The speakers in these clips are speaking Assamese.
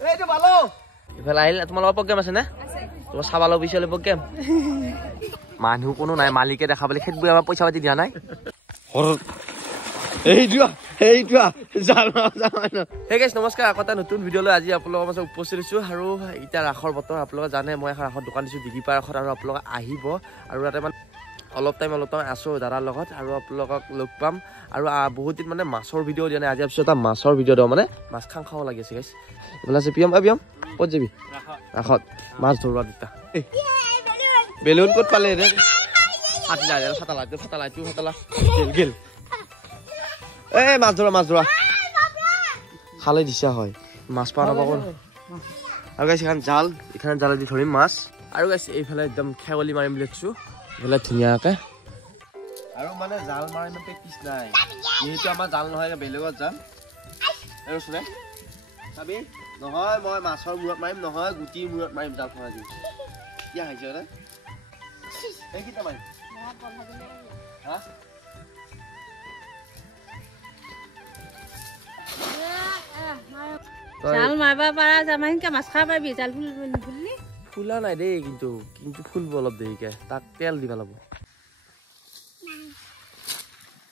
এইটো ভালো ইফালে আহিল তোমালোকৰ প্ৰগ্ৰেম আছে নে তোমাৰ চাবালো বিচলে প্ৰগ্ৰেম মানুহ কোনো নাই মালিকে দেখাবলৈ খেত বুঢ়া পইচা পাতি দিয়া নাই নমস্কাৰ আকৌ এটা নতুন ভিডিঅ'লৈ আজি আপোনালোকৰ মাজত উপস্থিত হৈছোঁ আৰু এতিয়া ৰাসৰ বতৰ আপোনালোকে জানে মই এখন ৰাসৰ দোকান দিছোঁ ডিগিপাৰ ৰাসত আৰু আপোনালোকে আহিব আৰু তাতে মানে অলপ টাইম আছোঁ দাদাৰ লগত আৰু আপোনালোকক লগ পাম আৰু বহুত দিন মানে মাছৰ ভিডিঅ' দিয়া নাই আজি ভাবিছোঁ এটা মাছৰ ভিডিঅ' দিওঁ মানে মাছ খাওঁ লাগি আছে গাইছ এইফালে আছে পিয়ম ক'ত যাবি ৰাসত মাছ ধৰোৱা দুটা বেলুন ক'ত পালে ৰে ফাটালা গেল এই মাছ ধৰা খালে দিছা হয় মাছ পা নাপাব আৰু গাইছ এখন জাল এখানে জালে দি ধৰিম মাছ আৰু গাইছ এইফালে একদম খেৱলি মাৰিম বুলি ভাবিছোঁ এইফালে ধুনীয়াকৈ আৰু মানে জাল মাৰিম প্ৰেক্টিচ নাই যিহেতু আমাৰ জাল নহয় বেলেগত যাম আৰু চোনে চাবি নহয় মই মাছৰ মূৰত মাৰিম নহয় গুটিৰ মূৰত মাৰিম জাল খোৱা দিম কি আহিছে ৰে এইকেইটা মাৰিম হা জাল মাৰবা পাৰা জামাইনকে মাছ খাব পাৰিবি জাল ফুললি ফুলা নাই দেই কিন্তু ফুলব অলপ দেৰিকে তাক তেল দিবা লাগিব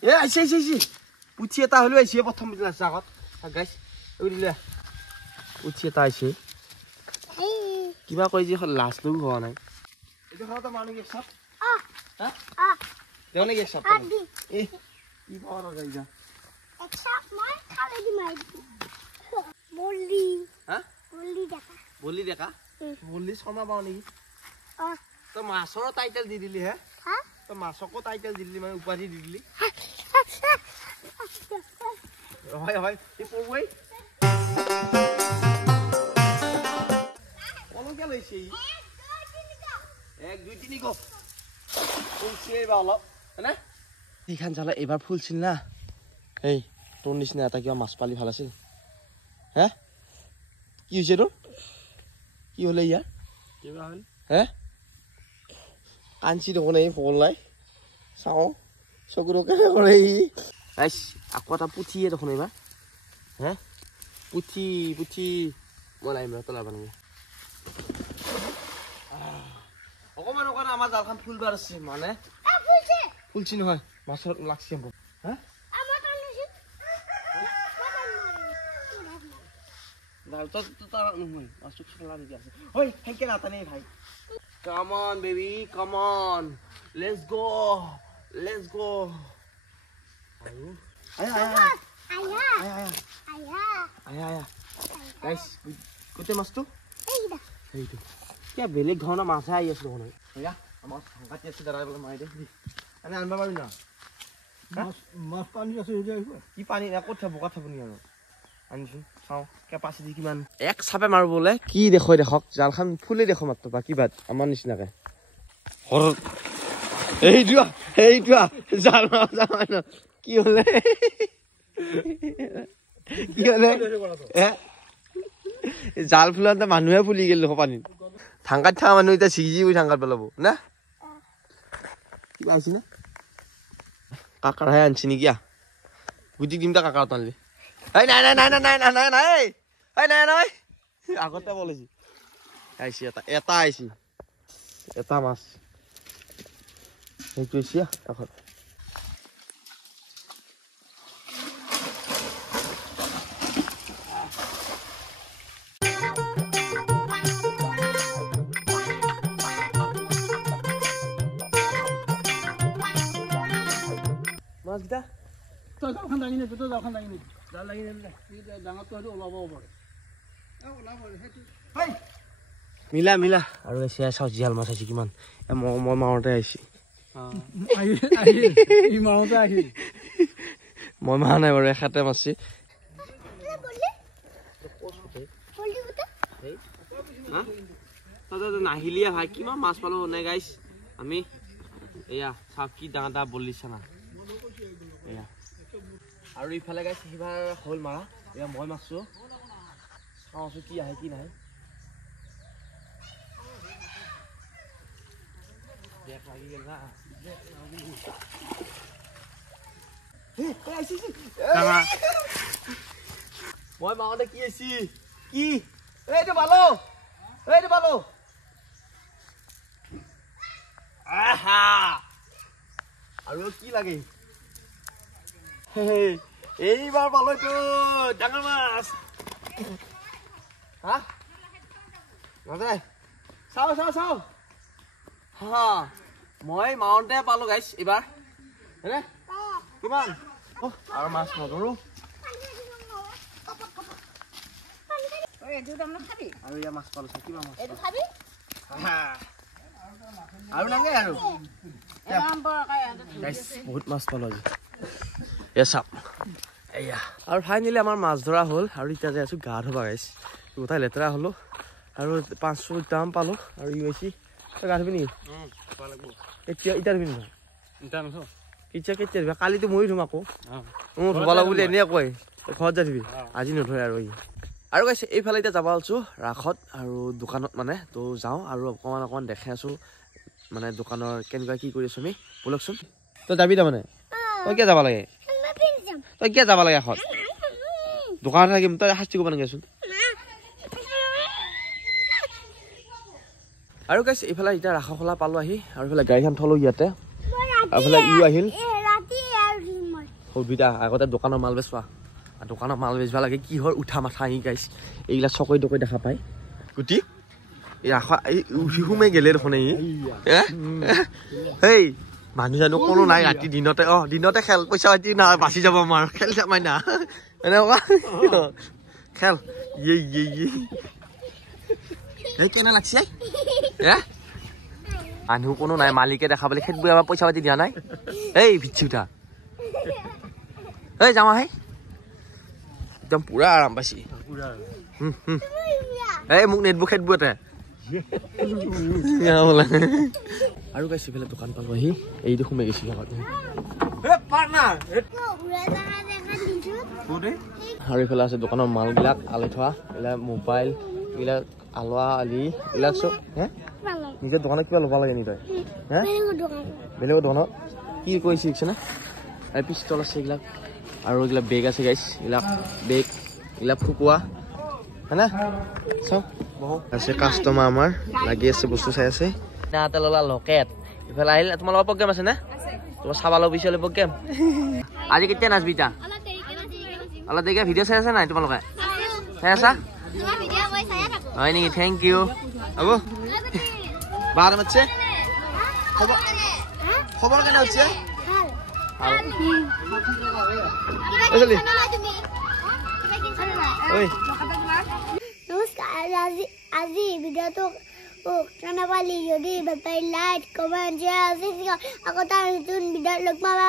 এ আইছে পুঠি এটা হলেও আইছে প্ৰথম দিন আছে আগত গাইছ এই দিলে পুঠি এটা আইছে কিবা কই যে লাজ লং হোৱা নাই এইটো খাওঁতে মানুহ কি সব হা দেওনে কি সব এ কি পাওয়া যায় যা এক সব মই খালে দি মাই বললি হা বললি দেখা বললি শৰ্মা পাও নেকি তো মাছৰ টাইটেল দি দিলি হে তো মাছকো টাইটেল দি দিলি মানে উপাধি দি দিলি হয় এই পড়ুই অলকে লৈছে 1 2 3 গো ফুলছে বাল না এইখান জালা এবাৰ ফুলছিল না এই তোৰ নিচিনা এটা কিবা মাছ পালি ভাল আছিল হে কি হৈছে তোৰ কি হলে ইয়াৰ কিবা হল হে কাঞ্চি দেখোন এই ফল নাই চাওঁ চকুৰকে কৰে গাইছ আকৌ এটা পুঠিয়ে দেখোন এইবাৰ হে পুঠি মই নাই মই তলাব নালাগে অকমান আমাৰ জালখন ফুলবাৰ আছে মানে ফুলছি নহয় মাছৰ লাগছি হা Come on, baby. Come on. Let's go. Aya. Guys, কোতে মাছটো এইটো কি বেলেগ ধৰণৰ মাছ আহি আছে দেখোন এয়া আমাৰ সংগাতি আছে দাদা বলে মাৰি দে আমি আনবা পাৰি না মাছ পানী আছে কি পানী ক'ত থাব কথা শুনি আৰু আনিছো চাও কেপাসিটি কিমান এক চাপে মাৰো বলে কি দেখক জালখন ফুলে দেখো মাত্ৰ বাকি বাদ আমাৰ নিচিনাকে এইটো জাল মাৰা কি হলে জাল ফুলাতে মানুহে ফুলি গেল পানীত ঠাংকাত থকা মানুহ এতিয়া ছিগি ঠাংকাত পেলাব না কিবা আছি না কাকাৰহে আনছি নেকি গুটি দিমটা কাকাৰ টানলি নাই আগতে বলেছি আইছি এটা আইছি এটা মাছ সেইটো আইছি এখন মাছ গিটা তো জালখন লাগি নে জাল লাগি নে ডাঙৰটো হয়তো ওলাব পাৰে মিলা আৰু এসে চাও জিয়াল মাছ আছে কিমান মই মাৰতে আইছি মই মা নাই বাৰু এখাতে মাছি নাহিলিয়া ভাই কিমান মাছ পালো নাই গাইছ আমি এয়া চাও কি ডাঙৰ বলিছা না এয়া আৰু ইফালে গাইছ সিবাৰ হল মাৰা এয়া মই মাছছো চাওঁছো কি আহে কি নাহে দেখ লাগি গেল না মই মাওঁতে কি আছি কি এইটো ভালো আহা আৰু কি লাগে এইবাৰ পালো তো ডাঙৰ মাছ হা নাযায় চাও হা মই মাউণ্টে পালো গাইছ এইবাৰ হয়নে কিমান আৰু মাছ নধৰো আৰু ইয়াৰ মাছ পালো কিমান মাছ আৰু নাগে আৰু বহুত মাছ পালো আজি চাপ এয়া আৰু ফাইনেলি আমাৰ মাছ ধৰা হ'ল আৰু এতিয়া যাই আছো গা ধুবা গাইছ গোটাই লেতেৰা হলো আৰু 500 গ্ৰাম পালো আৰু ই হৈছে গা ধুবি নেকি এতিয়া ধুবি নেকি কেতিয়া কালিতো ময়ো ধুম আকৌ ধুবা লাগো বুলি এনেই কয় ঘৰত যাই ধুবি আজি নধৰে আৰু গাইছে এইফালে এতিয়া যাব আছো ৰাসত আৰু দোকানত মানে তো যাওঁ আৰু অকণমান দেখাই আছো মানে দোকানৰ কেনেকুৱা কি কৰি আছো আমি বলকচোন তই যাবি তাৰমানে তই কিয় যাব লাগে এখন দোকানত থাকিম তই শাস্তি কৰিব নাগেচোন আৰু গাইছ এইফালে এতিয়া ৰাসখলা পালো আহি আৰু এইফালে গাড়ীখন থলো ইয়াতে এইফালে ইও আহিল সুবিধা আগতে দোকানৰ মাল বেচোৱা দোকানৰ মাল বেচবা লাগে কি হয় উঠা মাথা আহি গাইছ এইবিলাক চকৈ দকৈ দেখা পায় গুটি এই ৰাস সোমাই গেলে দেখোন এই মানুহ জানো কোনো নাই ৰাতি দিনতে খেল পইচা পাতি না বাচি যাব আমাৰ খেল চামাই না এনেকুৱা খেল কেনে লাগছে মানুহ কোনো নাই মালিকে দেখা পালে খেত বৈ আমাৰ পইচা পাতি দিয়া নাই এই ভিচি উঠা এই যাওঁ আহে একদম পুৰা আৰাম পাইছি এই মোক নেটবুক খেত বুতে আৰু গাইছ ইফালে দোকান পালো আহি এইটো সোমাই গৈছো আৰু ইফালে আছে দোকানৰ মালবিলাক আলি থোৱা এইবিলাক মোবাইল এইবিলাক আলোৱা আলি এইবিলাক চব নিজৰ দোকানত কিবা ল'ব লাগে নি তই বেলেগৰ দোকানত কি কৈছে না পিষ্টল আছে এইবিলাক আৰু এইবিলাক বেগ আছে গাইছ এইবিলাক বেগ এইবিলাক ফুকুৱা হয়নে চাওক আছে কাষ্টমাৰ আমাৰ লাগি আছে বস্তু চাই আছে এটা ল'লা লকেট ইফালে আহিল তোমালোকৰ প্ৰগ্ৰেম আছে নে তোমাৰ চাবা লব বিচাৰিলে প্ৰগ্ৰেম আজি কেতিয়া নাচবি তা অলপ দেৰিকে ভিডিঅ' চাই আছে নাই তোমালোকে চাই আছা হয় নেকি থেংক ইউ হ'ব বাৰ মাতছে খবৰ কেনে হৈছে নমস্কাৰ আজি ভিডিঅ'টো কেনেপালি যদি বাপাই লাইক কমেণ্ট শ্বেয়াৰ আকৌ তাৰ নতুন ভিডিঅ'ত লগ পাবা